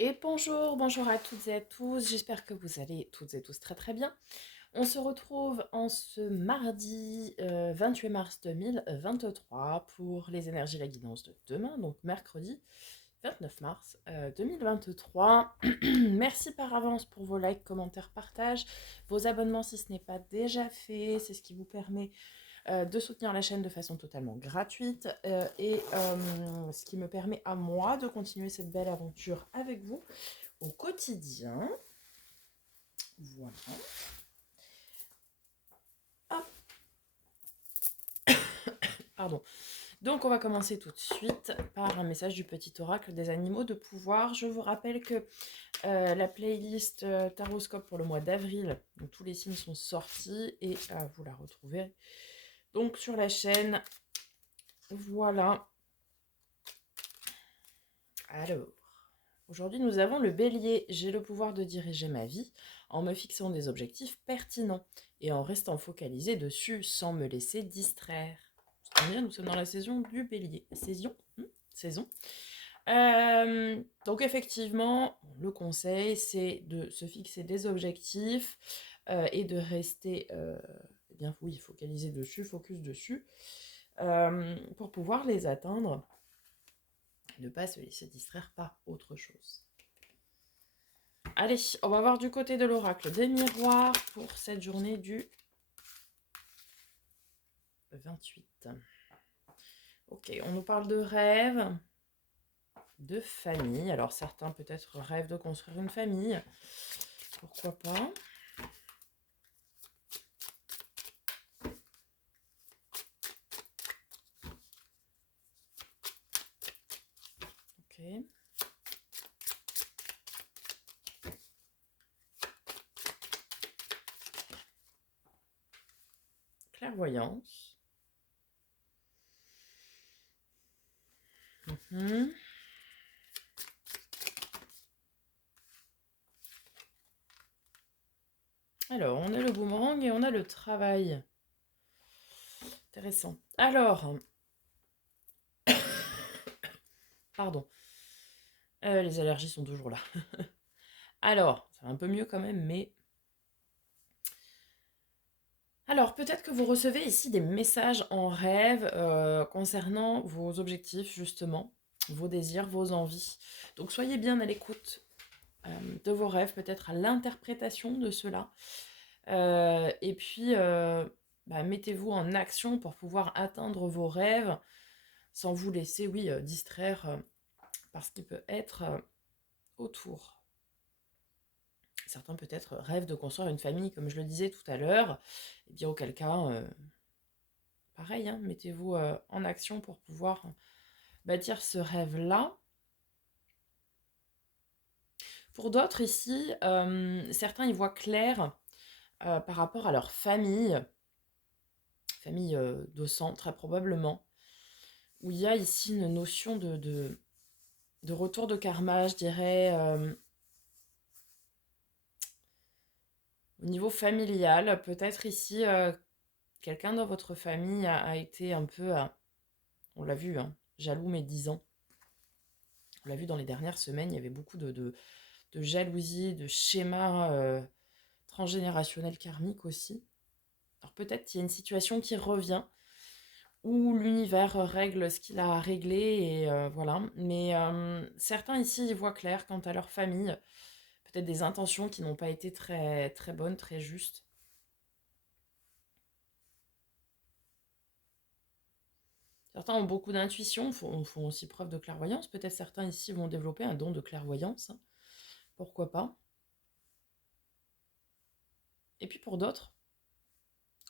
Et bonjour, bonjour à toutes et à tous, j'espère que vous allez toutes et tous très très bien. On se retrouve en ce mardi 28 mars 2023 pour les énergies et la guidance de demain, donc mercredi 29 mars 2023. Merci par avance pour vos likes, commentaires, partages, vos abonnements si ce n'est pas déjà fait, c'est ce qui vous permet de soutenir la chaîne de façon totalement gratuite et ce qui me permet à moi de continuer cette belle aventure avec vous au quotidien. Voilà. Hop, pardon. Donc on va commencer tout de suite par un message du petit oracle des animaux de pouvoir. Je vous rappelle que la playlist Taroscope pour le mois d'avril, donc tous les signes sont sortis et vous la retrouvez donc sur la chaîne. Voilà. Alors, aujourd'hui nous avons le bélier. J'ai le pouvoir de diriger ma vie en me fixant des objectifs pertinents et en restant focalisé dessus sans me laisser distraire. Bien, nous sommes dans la saison du bélier. Saison. Donc effectivement, le conseil, c'est de se fixer des objectifs et de rester, eh bien oui, focalisé dessus, focus dessus, pour pouvoir les atteindre et ne pas se laisser distraire par autre chose. Allez, on va voir du côté de l'oracle des miroirs pour cette journée du 28. Ok, on nous parle de rêve, de famille. Alors certains peut-être rêvent de construire une famille. Pourquoi pas? Ok. Clairvoyance. Mhm. Alors, on a le boomerang et on a le travail. Intéressant. Alors, pardon. Les allergies sont toujours là. Alors, ça va un peu mieux quand même, mais... Alors, peut-être que vous recevez ici des messages en rêve concernant vos objectifs, justement, vos désirs, vos envies. Donc, soyez bien à l'écoute de vos rêves, peut-être à l'interprétation de cela. Et puis, mettez-vous en action pour pouvoir atteindre vos rêves sans vous laisser, oui, distraire par ce qui peut être autour. Certains peut-être rêvent de construire une famille, comme je le disais tout à l'heure. Et bien auquel cas, pareil, hein, mettez-vous en action pour pouvoir bâtir ce rêve-là. Pour d'autres ici, certains y voient clair par rapport à leur famille de sang très probablement, où il y a ici une notion de retour de karma, je dirais, au niveau familial. Peut-être ici, quelqu'un dans votre famille a été un peu, on l'a vu, hein, jaloux médisant. On l'a vu dans les dernières semaines, il y avait beaucoup de jalousie, de schémas transgénérationnels karmiques aussi. Alors peut-être qu'il y a une situation qui revient, où l'univers règle ce qu'il a à régler, et voilà. Mais certains ici y voient clair quant à leur famille, peut-être des intentions qui n'ont pas été très, très bonnes, très justes. Certains ont beaucoup d'intuition, font aussi preuve de clairvoyance. Peut-être certains ici vont développer un don de clairvoyance, hein. Pourquoi pas. Et puis pour d'autres,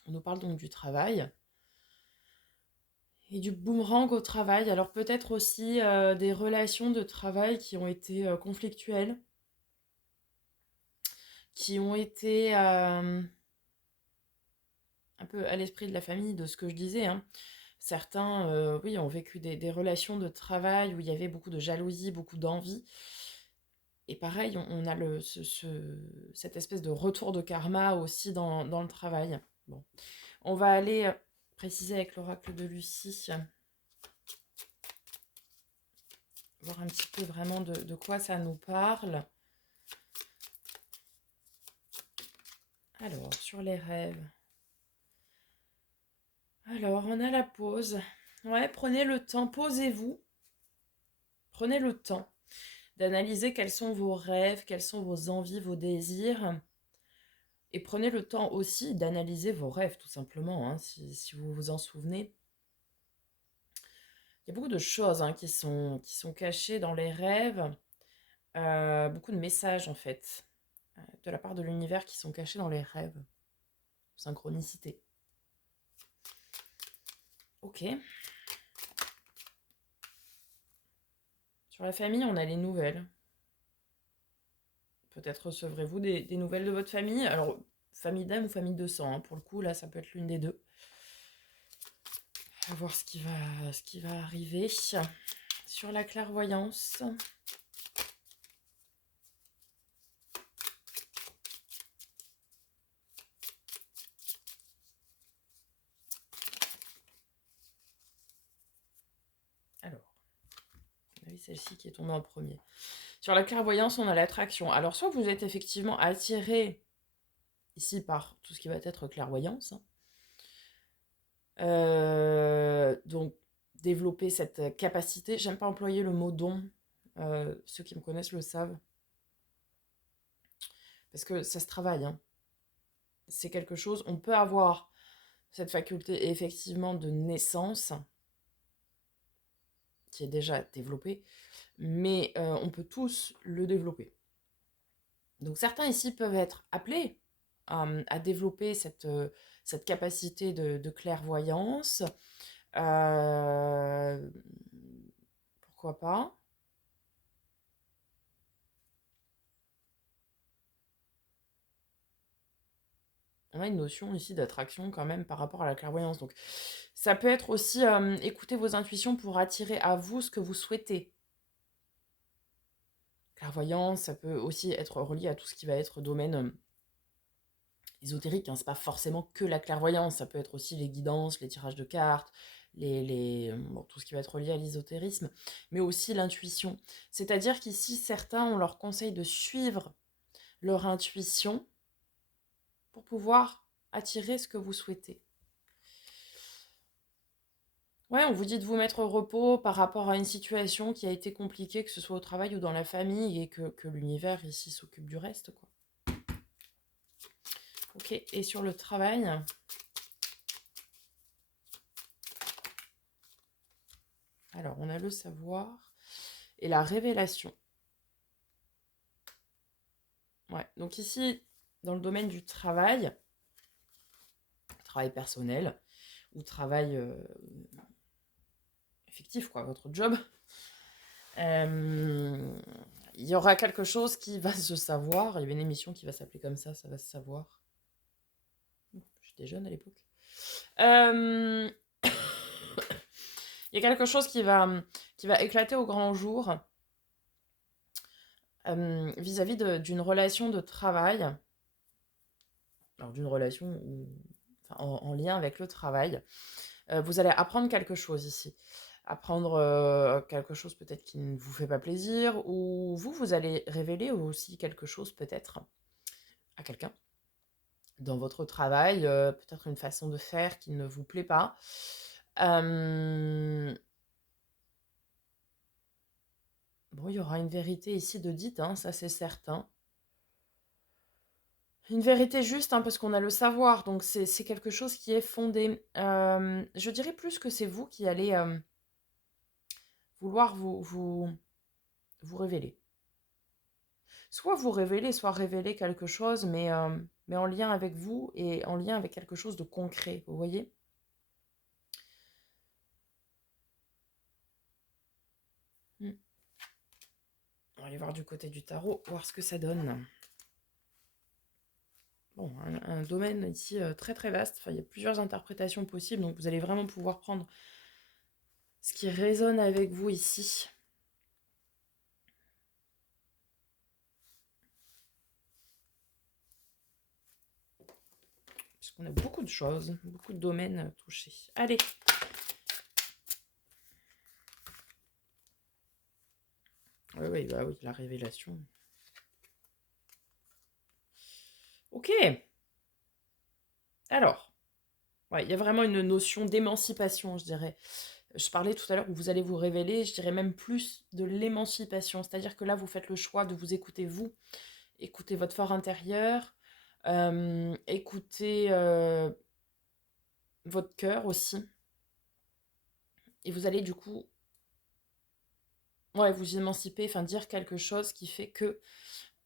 on nous parle donc du travail et du boomerang au travail. Alors peut-être aussi des relations de travail qui ont été conflictuelles, qui ont été un peu à l'esprit de la famille, de ce que je disais, hein. Certains, oui, ont vécu des relations de travail où il y avait beaucoup de jalousie, beaucoup d'envie. Et pareil, on a cette espèce de retour de karma aussi dans le travail. Bon. On va aller préciser avec l'oracle de Lucie. voir un petit peu vraiment de quoi ça nous parle. Alors, sur les rêves. Alors, on a la pause. Ouais, prenez le temps, posez-vous. Prenez le temps d'analyser quels sont vos rêves, quelles sont vos envies, vos désirs. Et prenez le temps aussi d'analyser vos rêves, tout simplement, hein, si vous vous en souvenez. Il y a beaucoup de choses qui sont cachées dans les rêves. Beaucoup de messages, en fait, de la part de l'univers qui sont cachés dans les rêves. Synchronicité. Ok. Sur la famille, on a les nouvelles. Peut-être recevrez-vous des nouvelles de votre famille. Alors, famille d'âme ou famille de sang, hein. Pour le coup, là, ça peut être l'une des deux. On va voir ce qui va arriver. Sur la clairvoyance. Alors, oui, celle-ci qui est tombée en premier. Sur la clairvoyance, on a l'attraction. Alors, soit vous êtes effectivement attiré ici par tout ce qui va être clairvoyance, hein. Donc, développer cette capacité. J'aime pas employer le mot don. Ceux qui me connaissent le savent. Parce que ça se travaille, hein. C'est quelque chose, on peut avoir cette faculté effectivement de naissance qui est déjà développée, mais on peut tous le développer. Donc certains ici peuvent être appelés à développer cette capacité de clairvoyance. Pourquoi pas? On a une notion ici d'attraction quand même par rapport à la clairvoyance. Donc ça peut être aussi écouter vos intuitions pour attirer à vous ce que vous souhaitez. Clairvoyance, ça peut aussi être relié à tout ce qui va être domaine ésotérique, hein. C'est pas forcément que la clairvoyance, ça peut être aussi les guidances, les tirages de cartes, bon, tout ce qui va être relié à l'ésotérisme, mais aussi l'intuition. C'est-à-dire qu'ici, certains, on leur conseille de suivre leur intuition pour pouvoir attirer ce que vous souhaitez. Ouais, on vous dit de vous mettre au repos par rapport à une situation qui a été compliquée, que ce soit au travail ou dans la famille, et que l'univers ici s'occupe du reste, quoi. Ok, et sur le travail, alors on a le savoir et la révélation. Ouais, donc ici, dans le domaine du travail personnel ou travail effectif, quoi, votre job, il y aura quelque chose qui va se savoir. Il y avait une émission qui va s'appeler comme ça va se savoir. J'étais jeune à l'époque. Il y a quelque chose qui va éclater au grand jour vis-à-vis d'une relation de travail. Alors d'une relation en lien avec le travail. Vous allez apprendre quelque chose ici. Apprendre quelque chose peut-être qui ne vous fait pas plaisir, ou vous allez révéler aussi quelque chose peut-être à quelqu'un dans votre travail, peut-être une façon de faire qui ne vous plaît pas. Bon, il y aura une vérité ici de dite, hein, ça c'est certain. Une vérité juste, hein, parce qu'on a le savoir, donc c'est quelque chose qui est fondé. Je dirais plus que c'est vous qui allez vouloir vous révéler. Soit vous révéler, soit révéler quelque chose, mais en lien avec vous et en lien avec quelque chose de concret, vous voyez? Hmm. On va aller voir du côté du tarot, voir ce que ça donne. Bon, un domaine ici très très vaste, enfin, il y a plusieurs interprétations possibles, donc vous allez vraiment pouvoir prendre ce qui résonne avec vous ici. Puisqu'on a beaucoup de choses, beaucoup de domaines touchés. Allez! oui, bah oui, la révélation. Ok. Alors, ouais, il y a vraiment une notion d'émancipation, je dirais. Je parlais tout à l'heure où vous allez vous révéler, je dirais même plus de l'émancipation. C'est-à-dire que là, vous faites le choix de vous écouter vous, écouter votre fort intérieur, écouter votre cœur aussi. Et vous allez du coup, ouais, vous émanciper, enfin dire quelque chose qui fait que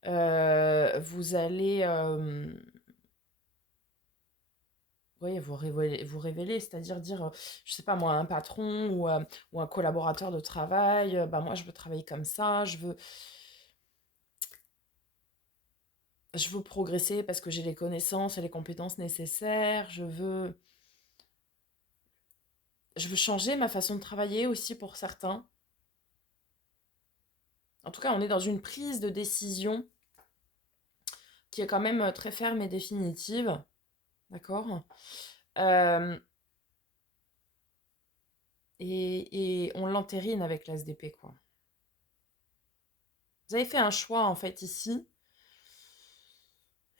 vous allez ouais, vous révéler, c'est-à-dire dire, je sais pas moi, à un patron ou un collaborateur de travail, bah moi je veux travailler comme ça, je veux progresser parce que j'ai les connaissances et les compétences nécessaires, je veux changer ma façon de travailler aussi pour certains. En tout cas, on est dans une prise de décision qui est quand même très ferme et définitive, d'accord? Euh, et on l'entérine avec l'ASDP, quoi. Vous avez fait un choix, en fait, ici,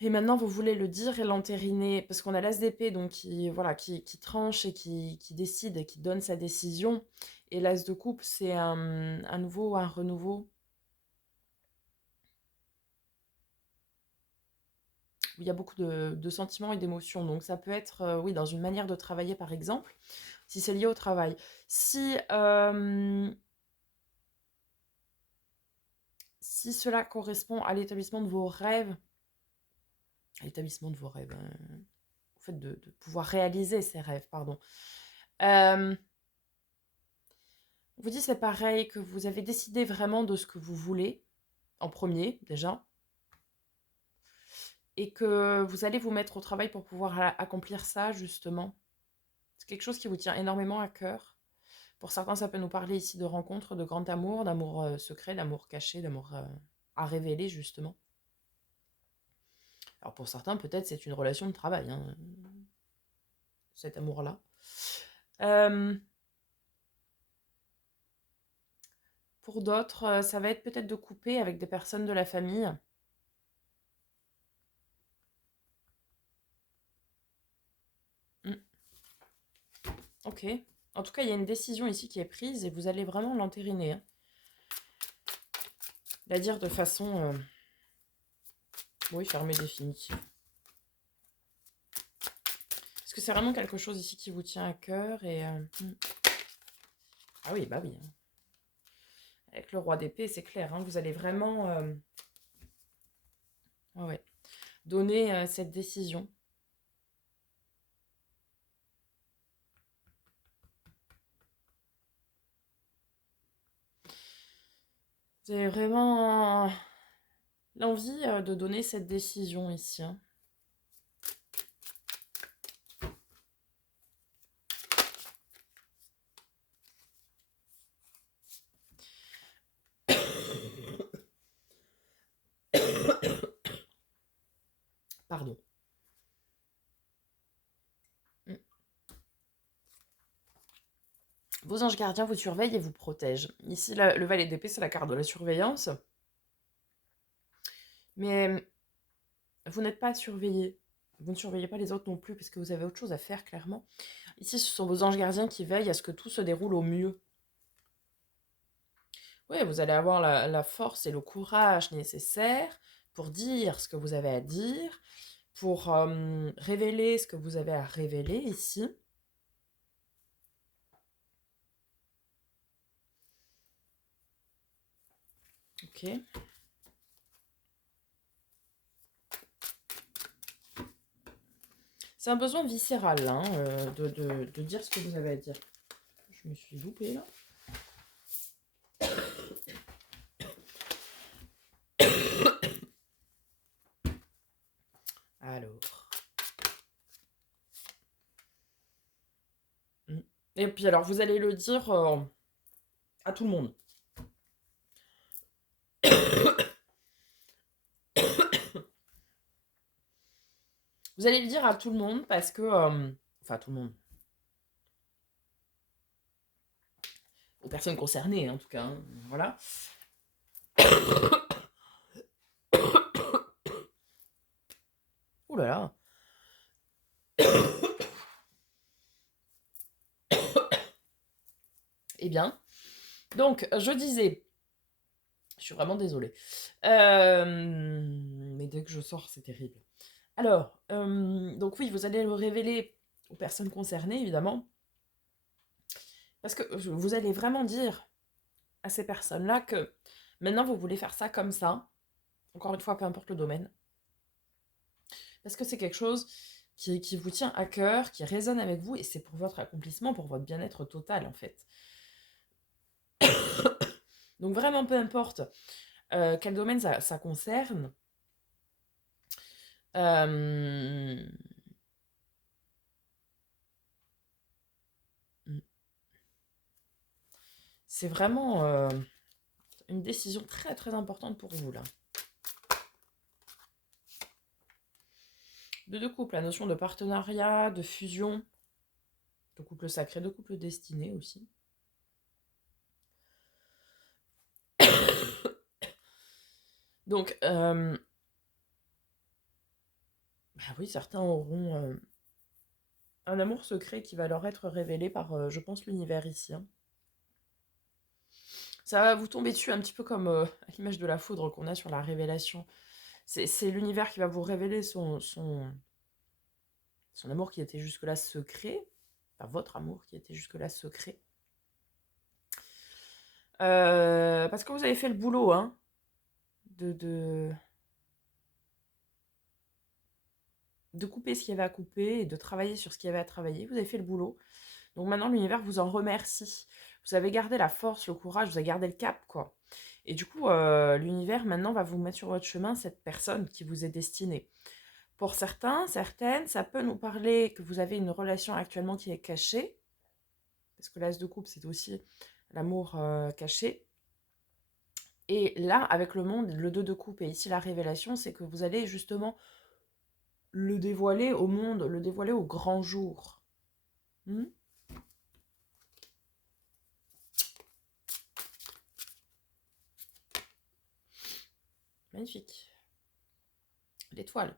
et maintenant vous voulez le dire et l'entériner, parce qu'on a l'ASDP, donc voilà, qui tranche et qui décide et qui donne sa décision, et l'As de coupe, c'est un renouveau, où il y a beaucoup de sentiments et d'émotions. Donc ça peut être, oui, dans une manière de travailler, par exemple, si c'est lié au travail. Si cela correspond à l'établissement de vos rêves, à l'établissement de vos rêves, au fait de pouvoir réaliser ces rêves, pardon. Euh, vous dites c'est pareil, que vous avez décidé vraiment de ce que vous voulez, en premier déjà, et que vous allez vous mettre au travail pour pouvoir accomplir ça, justement. C'est quelque chose qui vous tient énormément à cœur. Pour certains, ça peut nous parler ici de rencontres, de grand amour, d'amour secret, d'amour caché, d'amour à révéler, justement. Alors pour certains, peut-être c'est une relation de travail, hein, cet amour-là. Euh, pour d'autres, ça va être peut-être de couper avec des personnes de la famille. Hmm, ok. En tout cas, il y a une décision ici qui est prise et vous allez vraiment l'entériner, hein. La dire de façon, oui, fermée définitive. Parce que c'est vraiment quelque chose ici qui vous tient à cœur et... Ah oui, bah oui, hein. Avec le roi d'épée, c'est clair, hein, vous allez vraiment ouais, ouais, donner cette décision. Vous avez vraiment l'envie de donner cette décision ici, hein. Pardon. Mm. Vos anges gardiens vous surveillent et vous protègent. Ici, le valet d'épée, c'est la carte de la surveillance. Mais vous n'êtes pas surveillé. Vous ne surveillez pas les autres non plus, parce que vous avez autre chose à faire, clairement. Ici, ce sont vos anges gardiens qui veillent à ce que tout se déroule au mieux. Oui, vous allez avoir la force et le courage nécessaires pour dire ce que vous avez à dire, pour révéler ce que vous avez à révéler ici. Ok. C'est un besoin viscéral, hein, de dire ce que vous avez à dire. Je me suis loupée là. Alors. Et puis alors, vous allez le dire à tout le monde. Vous allez le dire à tout le monde parce que... enfin, à tout le monde. Aux personnes concernées, en tout cas, hein, voilà. Ouh là là. Eh bien, donc je disais, je suis vraiment désolée. Mais dès que je sors, c'est terrible. Alors, donc oui, vous allez le révéler aux personnes concernées, évidemment, parce que vous allez vraiment dire à ces personnes-là que maintenant vous voulez faire ça comme ça, encore une fois, peu importe le domaine, parce que c'est quelque chose qui vous tient à cœur, qui résonne avec vous, et c'est pour votre accomplissement, pour votre bien-être total, en fait. Donc vraiment, peu importe quel domaine ça concerne, euh, c'est vraiment une décision très très importante pour vous, là. De deux couples, la notion de partenariat, de fusion, de couple sacré, de couple destiné aussi. Donc, bah oui, certains auront un amour secret qui va leur être révélé par, je pense, l'univers ici, hein. Ça va vous tomber dessus un petit peu comme à l'image de la foudre qu'on a sur la révélation. C'est l'univers qui va vous révéler son amour qui était jusque-là secret, enfin votre amour qui était jusque-là secret. Parce que vous avez fait le boulot, hein, de couper ce qu'il y avait à couper et de travailler sur ce qu'il y avait à travailler. Vous avez fait le boulot. Donc maintenant, l'univers vous en remercie. Vous avez gardé la force, le courage, vous avez gardé le cap, quoi. Et du coup, l'univers, maintenant, va vous mettre sur votre chemin cette personne qui vous est destinée. Pour certains, certaines, ça peut nous parler que vous avez une relation actuellement qui est cachée. Parce que l'as de coupe, c'est aussi l'amour caché. Et là, avec le monde, le 2 de coupe et ici la révélation, c'est que vous allez justement le dévoiler au monde, le dévoiler au grand jour. Hmm. Magnifique. L'étoile.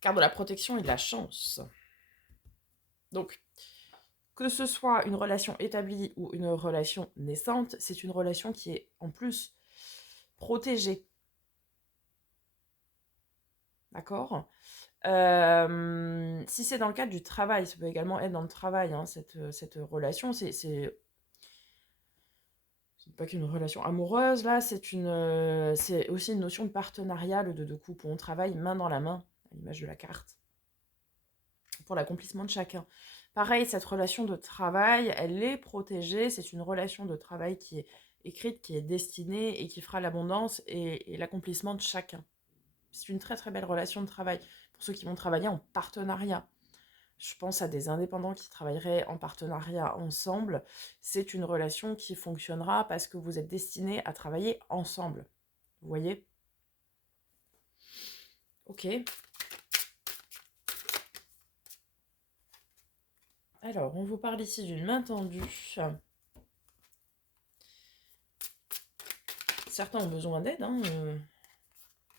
Carte de la protection et de la chance. Donc, que ce soit une relation établie ou une relation naissante, c'est une relation qui est en plus protégée. D'accord. Si c'est dans le cadre du travail, ça peut également être dans le travail, hein, cette relation, c'est pas qu'une relation amoureuse, là, c'est aussi une notion de partenariat, le deux couple, où on travaille main dans la main, à l'image de la carte, pour l'accomplissement de chacun. Pareil, cette relation de travail, elle est protégée, c'est une relation de travail qui est écrite, qui est destinée et qui fera l'abondance et l'accomplissement de chacun. C'est une très très belle relation de travail pour ceux qui vont travailler en partenariat. Je pense à des indépendants qui travailleraient en partenariat ensemble. C'est une relation qui fonctionnera parce que vous êtes destinés à travailler ensemble. Vous voyez? Ok. Alors, on vous parle ici d'une main tendue. Certains ont besoin d'aide, hein.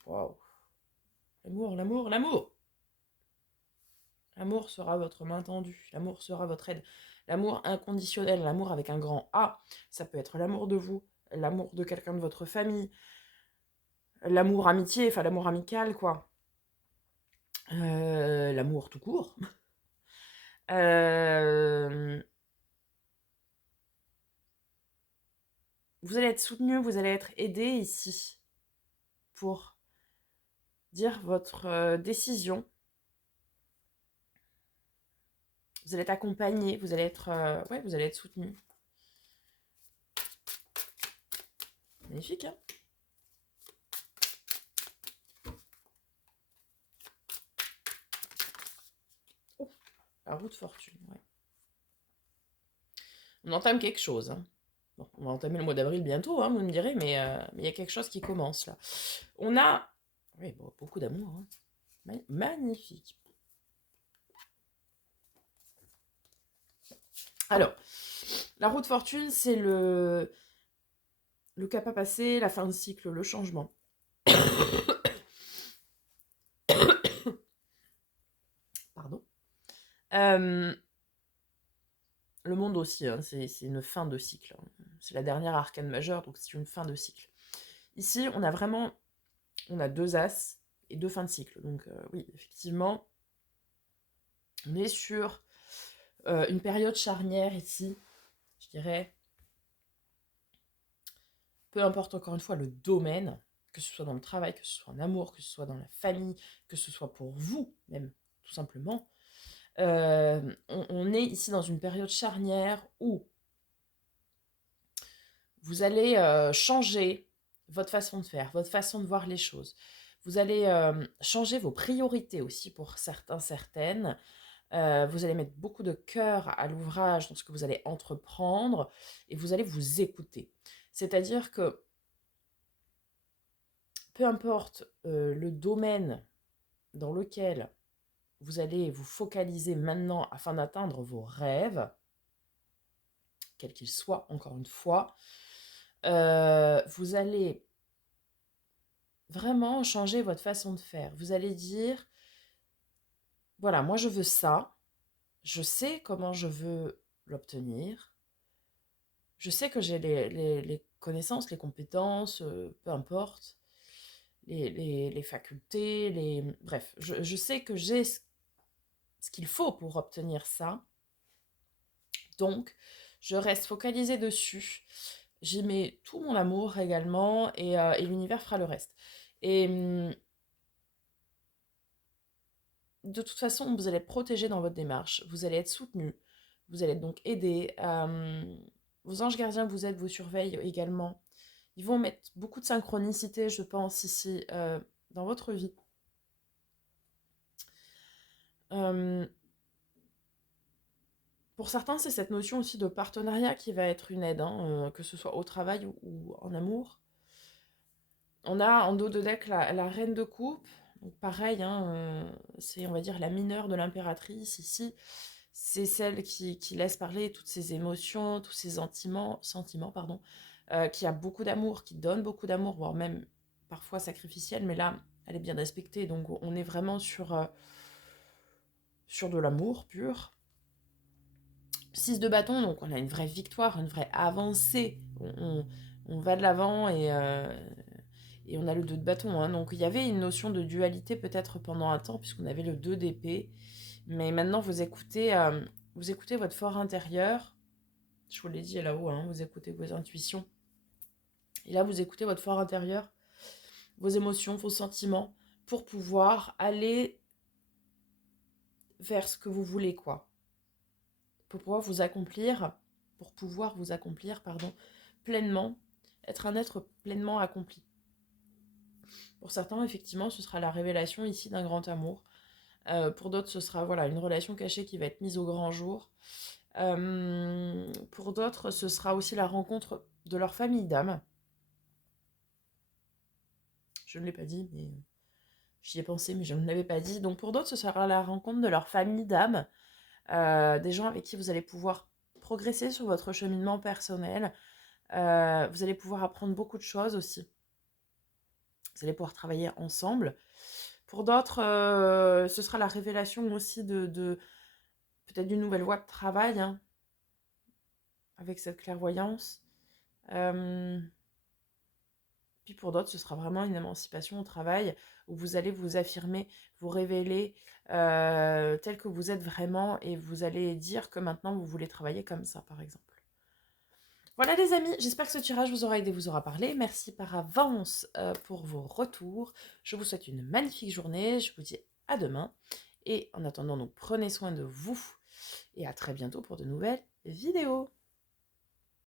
Waouh. L'amour, l'amour, l'amour. L'amour sera votre main tendue. L'amour sera votre aide. L'amour inconditionnel, l'amour avec un grand A. Ça peut être l'amour de vous, l'amour de quelqu'un de votre famille, l'amour amitié, enfin l'amour amical, quoi. L'amour tout court. Euh, vous allez être soutenu, vous allez être aidé ici pour dire votre décision. Vous allez être accompagné, vous allez être, ouais, vous allez être soutenu. Magnifique, hein? Oh, la roue de fortune, ouais. On entame quelque chose, hein. Bon, on va entamer le mois d'avril bientôt, hein, vous me direz, mais il y a quelque chose qui commence là. On a, oui, bon, beaucoup d'amour, hein. Magnifique. Alors, la roue de fortune, c'est le le cap à passer, la fin de cycle, le changement. Pardon. Le monde aussi, hein, c'est une fin de cycle. Hein. C'est la dernière arcane majeure, donc c'est une fin de cycle. Ici, on a 2 as et 2 fins de cycle. Donc oui, effectivement, on est sur une période charnière ici, je dirais. Peu importe encore une fois le domaine, que ce soit dans le travail, que ce soit en amour, que ce soit dans la famille, que ce soit pour vous même, tout simplement. On est ici dans une période charnière où vous allez changer votre façon de faire, votre façon de voir les choses. Vous allez changer vos priorités aussi pour certains, certaines. Vous allez mettre beaucoup de cœur à l'ouvrage dans ce que vous allez entreprendre et vous allez vous écouter. C'est-à-dire que peu importe le domaine dans lequel vous allez vous focaliser maintenant afin d'atteindre vos rêves, quels qu'ils soient, encore une fois, vous allez vraiment changer votre façon de faire. Vous allez dire, voilà, moi je veux ça, je sais comment je veux l'obtenir, je sais que j'ai les connaissances, les compétences, peu importe, les facultés, bref, je sais que j'ai ce qu'il faut pour obtenir ça. Donc, je reste focalisée dessus. J'y mets tout mon amour également et l'univers fera le reste. Et de toute façon, vous allez être protégé dans votre démarche, vous allez être soutenu, vous allez être donc aidé. Vos anges gardiens vous aident, vous surveillent également. Ils vont mettre beaucoup de synchronicité, je pense, ici, dans votre vie. Pour certains, c'est cette notion aussi de partenariat qui va être une aide, hein, que ce soit au travail ou en amour. On a en dos de deck la reine de coupe. Donc pareil, hein, c'est on va dire la mineure de l'impératrice ici. C'est celle qui laisse parler toutes ses émotions, tous ses sentiments, pardon, qui a beaucoup d'amour, qui donne beaucoup d'amour, voire même parfois sacrificielle, mais là, elle est bien respectée. Donc on est vraiment sur de l'amour pur. 6 de bâton, donc on a une vraie victoire, une vraie avancée. On va de l'avant et on a le 2 de bâton. Hein. Donc il y avait une notion de dualité peut-être pendant un temps, puisqu'on avait le 2 d'épée. Mais maintenant, vous écoutez votre fort intérieur. Je vous l'ai dit là-haut, hein, vous écoutez vos intuitions. Et là, vous écoutez votre fort intérieur, vos émotions, vos sentiments, pour pouvoir aller vers ce que vous voulez, quoi. Pour pouvoir vous accomplir, pleinement, être un être pleinement accompli. Pour certains, effectivement, ce sera la révélation ici d'un grand amour. Pour d'autres, ce sera une relation cachée qui va être mise au grand jour. Pour d'autres, ce sera aussi la rencontre de leur famille d'âme. Je ne l'ai pas dit, mais j'y ai pensé, mais je ne l'avais pas dit. Donc pour d'autres, ce sera la rencontre de leur famille d'âme. Des gens avec qui vous allez pouvoir progresser sur votre cheminement personnel. Vous allez pouvoir apprendre beaucoup de choses aussi. Vous allez pouvoir travailler ensemble. Pour d'autres, ce sera la révélation aussi de peut-être d'une nouvelle voie de travail, hein, avec cette clairvoyance. Puis pour d'autres, ce sera vraiment une émancipation au travail où vous allez vous affirmer, vous révéler tel que vous êtes vraiment et vous allez dire que maintenant vous voulez travailler comme ça, par exemple. Voilà les amis, j'espère que ce tirage vous aura aidé, vous aura parlé. Merci par avance pour vos retours. Je vous souhaite une magnifique journée. Je vous dis à demain. Et en attendant, donc, prenez soin de vous. Et à très bientôt pour de nouvelles vidéos.